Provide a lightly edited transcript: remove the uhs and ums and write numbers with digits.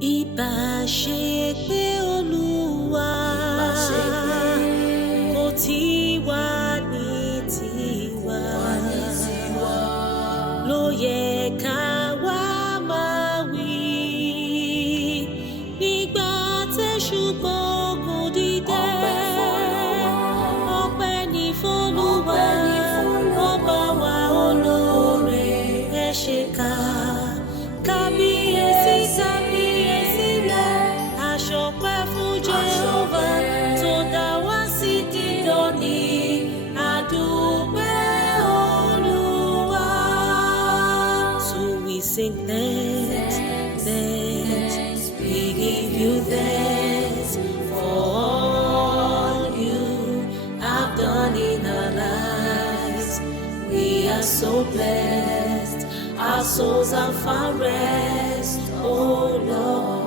Ìbá ṣe pé Olúwa kò tí wà ní tiwa, ló yẹ ká wá máa wí. Nígbà tẹ́ṣù gbógun dìde, ọpẹ́ ni f'Olúwa, ọba wa olóore. Ẹ ṣe ká kábíyèsí lẹ̀, aṣọpẹ́ fún Jèhófà tó dá wá sí dídòní. Adúpẹ́ Olúwa. So we sing thanks, thanks. We give you thanks for all you have done in our lives. We are so blessed. Our souls are found rest, oh Lord.